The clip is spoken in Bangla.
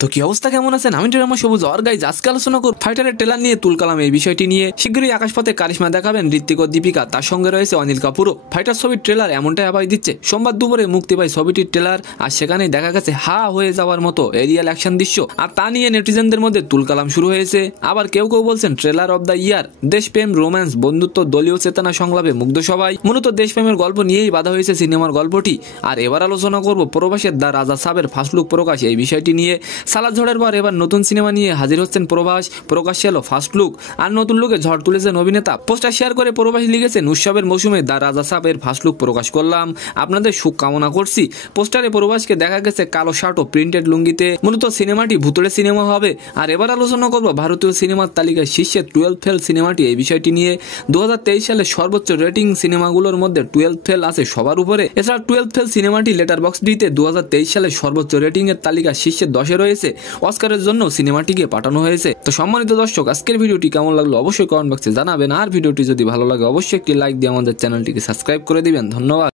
তো কি অবস্থা, কেমন আছেন? আমি ড্রামা সবুজ আর গাইজ আজকে আলোচনা করব ফাইটারের ট্রেলার নিয়ে। তুল কালাম এই বিষয়টি নিয়ে শীঘ্রই আকাশপথে কারিশমা দেখাবেন ঋত্বিক ও দীপিকা, তার সঙ্গে রয়েছে অনিল কাপুরও। ফাইটার ছবির ট্রেলার এমনটাই আবাই দিচ্ছে। সোমবার দুপুরে মুক্তি পায় ছবিটির ট্রেলার, আর সেখানেই দেখা গেছে হা হয়ে যাওয়ার মতো এরিয়াল অ্যাকশন দৃশ্য। আর তা নিয়ে নেটিজেনদের মধ্যে তুল কালাম শুরু হয়েছে। আবার কেউ কেউ বলছেন ট্রেলার অব দ্য ইয়ার। দেশপ্রেম, রোম্যান্স, বন্ধুত্ব, দলীয় চেতনা সংলাপে মুগ্ধ সবাই। মূলত দেশপ্রেমের গল্প নিয়েই বাঁধা হয়েছে সিনেমার গল্পটি। আর এবার আলোচনা করব প্রবাসের দা রাজা সাবের ফার্স্ট লুক প্রকাশ এই বিষয়টি নিয়ে। সালাদ ঝড়ের পর এবার নতুন সিনেমা নিয়ে হাজির হচ্ছেন প্রভাস। প্রকাশ্যে এলো ফার্স্ট লুক, আর নতুন লুকে ঝড় তুলেছেন অভিনেতা। পোস্টার শেয়ার করে প্রভাস লিখেছেন, উৎসবের মৌসুমে দা রাজা সাবের ফার্স্ট লুক প্রকাশ করলাম, আপনাদের সুখ কামনা করছি। পোস্টারে প্রভাসকে দেখা গেছে কালো শার্ট ও প্রিন্টেড লুঙ্গিতে। মূলত সিনেমাটি ভুতুড়ে সিনেমা হবে। আর এবার আলোচনা করব ভারতীয় সিনেমার তালিকায় শীর্ষে 12 ফেল সিনেমাটি এই বিষয়টি নিয়ে। 2023 সালে সর্বোচ্চ রেটিং সিনেমাগুলোর মধ্যে 12 ফেল আছে সবার উপরে। এছাড়া 12 ফেল সিনেমাটি লেটারবক্স ডিতে 2023 সালে সর্বোচ্চ রেটিং এর তালিকা শীর্ষে 10-এ রয়েছে। অস্কারের জন্য সিনেমাটিকে পাঠানো হয়েছে। তো সম্মানিত দর্শক, আজকের ভিডিওটি কেমন লাগলো অবশ্যই কমেন্ট বক্সে জানাবেন। আর ভিডিওটি যদি ভালো লাগে অবশ্যই একটি লাইক দিয়ে আমাদের চ্যানেলটিকে সাবস্ক্রাইব করে দিবেন। ধন্যবাদ।